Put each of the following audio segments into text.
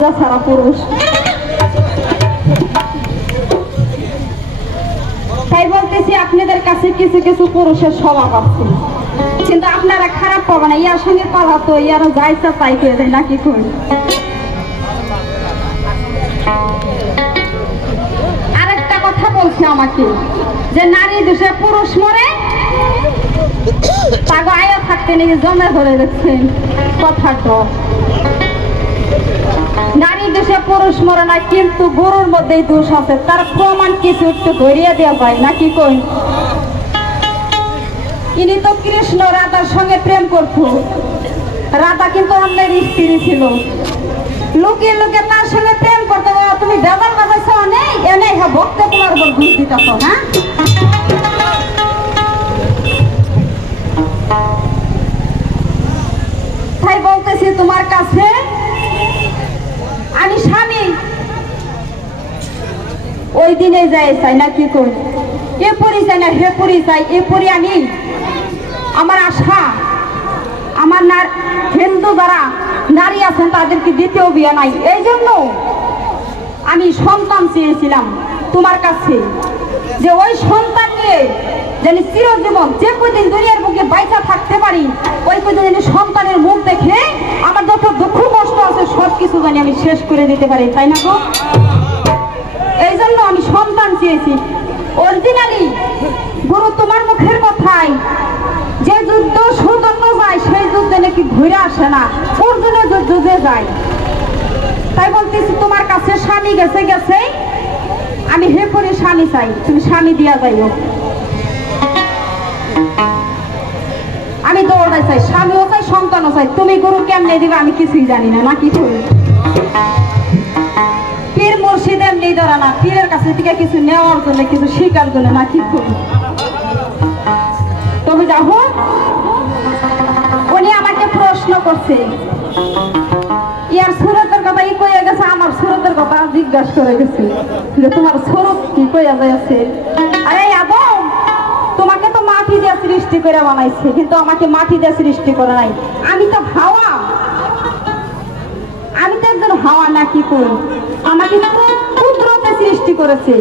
সারা পুরুষ। তাই বলতেছি আপনাদের কাছে কিছু কিছু পুরুষের স্বভাব আছে, কিন্তু আপনারা খারাপ পাবেন না। ইয়ার সঙ্গে পালা তো ইয়ারও যাইছে তাই হয়ে যায় নাকি কই। আরেকটা কথা বলছে আমাকে যে নারী দোষে পুরুষ মরে, তাগো আয়া থাকতে নাকি জমে ধরে দেখছেন কথাটা। নারী দোষে পুরুষ মরে না, কিন্তু গরুর মধ্যেই দোষ আছে, তার প্রমাণ কিছু একটু ধরিয়ে দেওয়া যায় নাকি কই। ইনি তো কৃষ্ণ রাধার সঙ্গে প্রেম করত, রাধা কিন্তু অন্যের স্ত্রী ছিল, লুকিয়ে লুকিয়ে তার সঙ্গে প্রেম করতে। তুমি বেজাল বাজাইছ নেই এনে ভক্ত তোমার উপর ঘুষ দিতেছ না। তাই বলতেছি তোমার কাছে আমি স্বামী ওই দিনে যাই চাই না কি করি, এ পরি চাই না হে পরি চাই, এ পরি আমি আমার আশা আমার হিন্দু যারা নারী আছেন তাদেরকে দ্বিতীয় বিয়ে নাই। এই জন্য আমি সন্তান চেয়েছিলাম তোমার কাছে, যে ওই সন্তান নিয়ে যেন চিরজীবন যে কদিন দুনিয়ার বুকে বাইচা থাকতে পারি, ওই কদিন যেন সন্তানের মুখ দেখে আমার যত দুঃখ কষ্ট আছে সব কিছু জানি আমি শেষ করে দিতে পারি, তাই না গো? এই জন্য আমি সন্তান চেয়েছি। অরিজিনালি গুরু তোমার মুখের কথাই যে যুদ্ধ সৌজন্য যায় সেই যুদ্ধে নাকি ঘুরে আসে না, অর্জুনে যুদ্ধে যায়। তাই বলতেছি তোমার কাছে স্বামী গেছে গেছে, আমি হে করে স্বামী চাই, তুমি স্বামী দিয়া যাইও। আমি দৌড়াই চাই, স্বামীও চাই সন্তানও চাই। তুমি গুরু কেমনে দিবে আমি কিছুই জানি না নাকি করি। পীর মুর্শিদ এমনি ধরা না, পীরের কাছে থেকে কিছু নেওয়ার জন্য কিছু শিকার জন্য নাকি করি। তবে যাবো উনি আমাকে প্রশ্ন করছে, ইয়ার সুরতের কথা ই কইয়া গেছে, আমার সুরতের কথা জিজ্ঞাসা করে গেছে যে তোমার সুরত কি কইয়া যাচ্ছে। আরে আদম তোমাকে তো মাটি দিয়ে সৃষ্টি করে বানাইছে, কিন্তু আমাকে মাটি দিয়ে সৃষ্টি করে নাই। আমি তো হাওয়া, আমি তো একজন হাওয়া নাকি কই। আমাকে কুদরতে সৃষ্টি করেছে,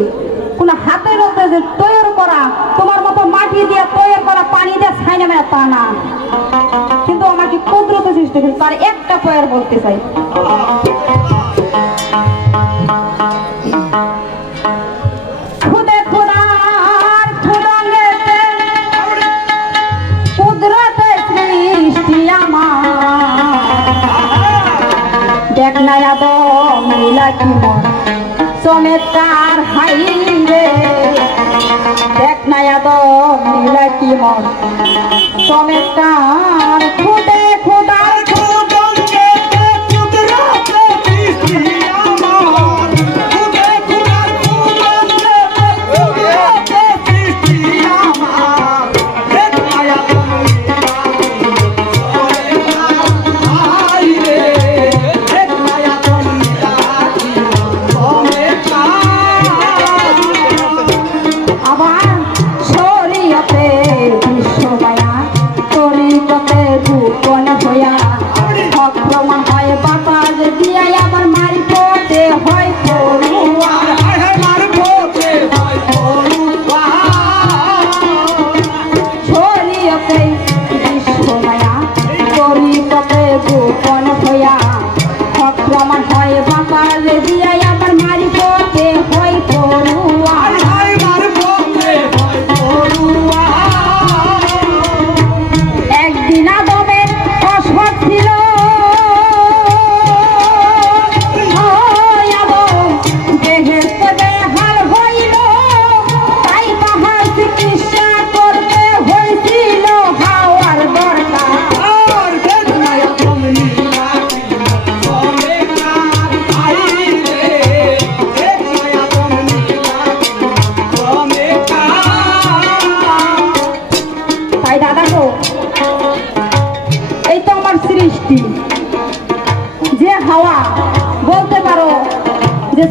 কোন হাতের যে তৈরি করা তোমার মতো মাটি দিয়ে তৈরি করা পানি দিয়ে ছাইনা মেলা তা না, কিন্তু আমাকে কুদরতে সৃষ্টি করেছে। তার একটা পয়ের বলতে চাই, খুদে খুদার খুদঙ্গেতে কুদরতে সৃষ্টি আমার। দেখ না আদম লীলা কি মন চমৎকার হাই রে, দেখ না আদম লীলা কি মন চমৎকার। খুদে খুদার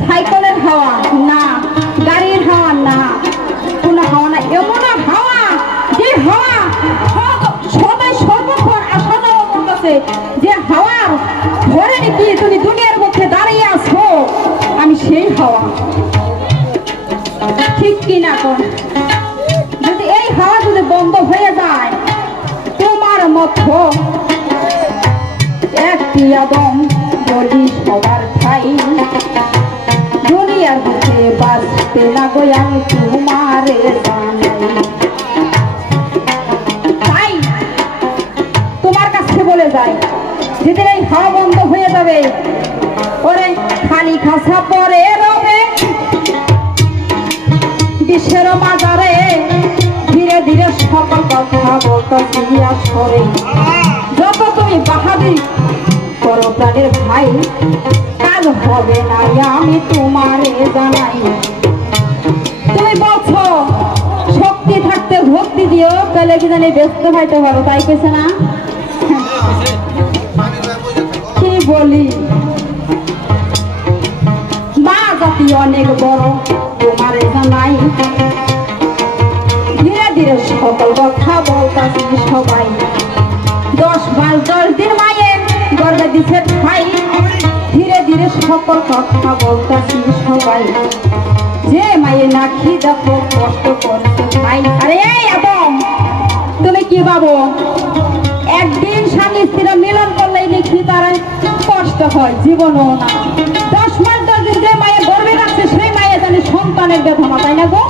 সাইকেলের হাওয়া না, গাড়ির হাওয়া না, কোন হাওয়া না, এমন হাওয়া যে হাওয়া সবাই সর্বক্ষণ আসা যাওয়া করতেছে, যে হাওয়ার ধরে কি তুমি দুনিয়ার মধ্যে দাঁড়িয়ে ঠিক কিনা কোন? যদি এই হাওয়া যদি বন্ধ হয়ে যায়, তোমার মতো একটি আদম বলি সবার ঠাই, দুনিয়ার বুকে বাঁচতে না গো আমি তোমারে জানাই। তাই তোমার কাছে বলে যাই, যেদিন এই হাওয়া বন্ধ হয়ে যাবে, ওরে খালি খাসা পরে রবে বিশ্বের মাজারে, ধীরে ধীরে সকল কথা বলতেছি আসরে। যত তুমি বাহাদুরি করো প্রাণের ভাই, কাজ হবে না আমি তোমারে জানাই। তুমি বলছো শক্তি থাকতে ভক্তি দিও, তাহলে কি জানি ব্যস্ত হইতে পারো, তাই কেছে না? কি বলি, মা জাতি অনেক বড় তোমারে জানাই, ধীরে ধীরে সকল কথা বলতাছি সবাই। 10 দিন মায়ে গর্বে দিছে ঠাই, ধীরে ধীরে সকল কথা বলতাছি সবাই। যে মায়ে না দেখো কষ্ট করছে ভাই। আরে এই আদম, তুমি কি ভাবো একদিন স্বামী স্ত্রীর মিলন করলেই দেখি তারা কষ্ট হয়? জীবনও না। 10 দিন যে মায়ে গর্বে রাখছে সেই মায়ে জানি সন্তানের ব্যথা, তাই না গো?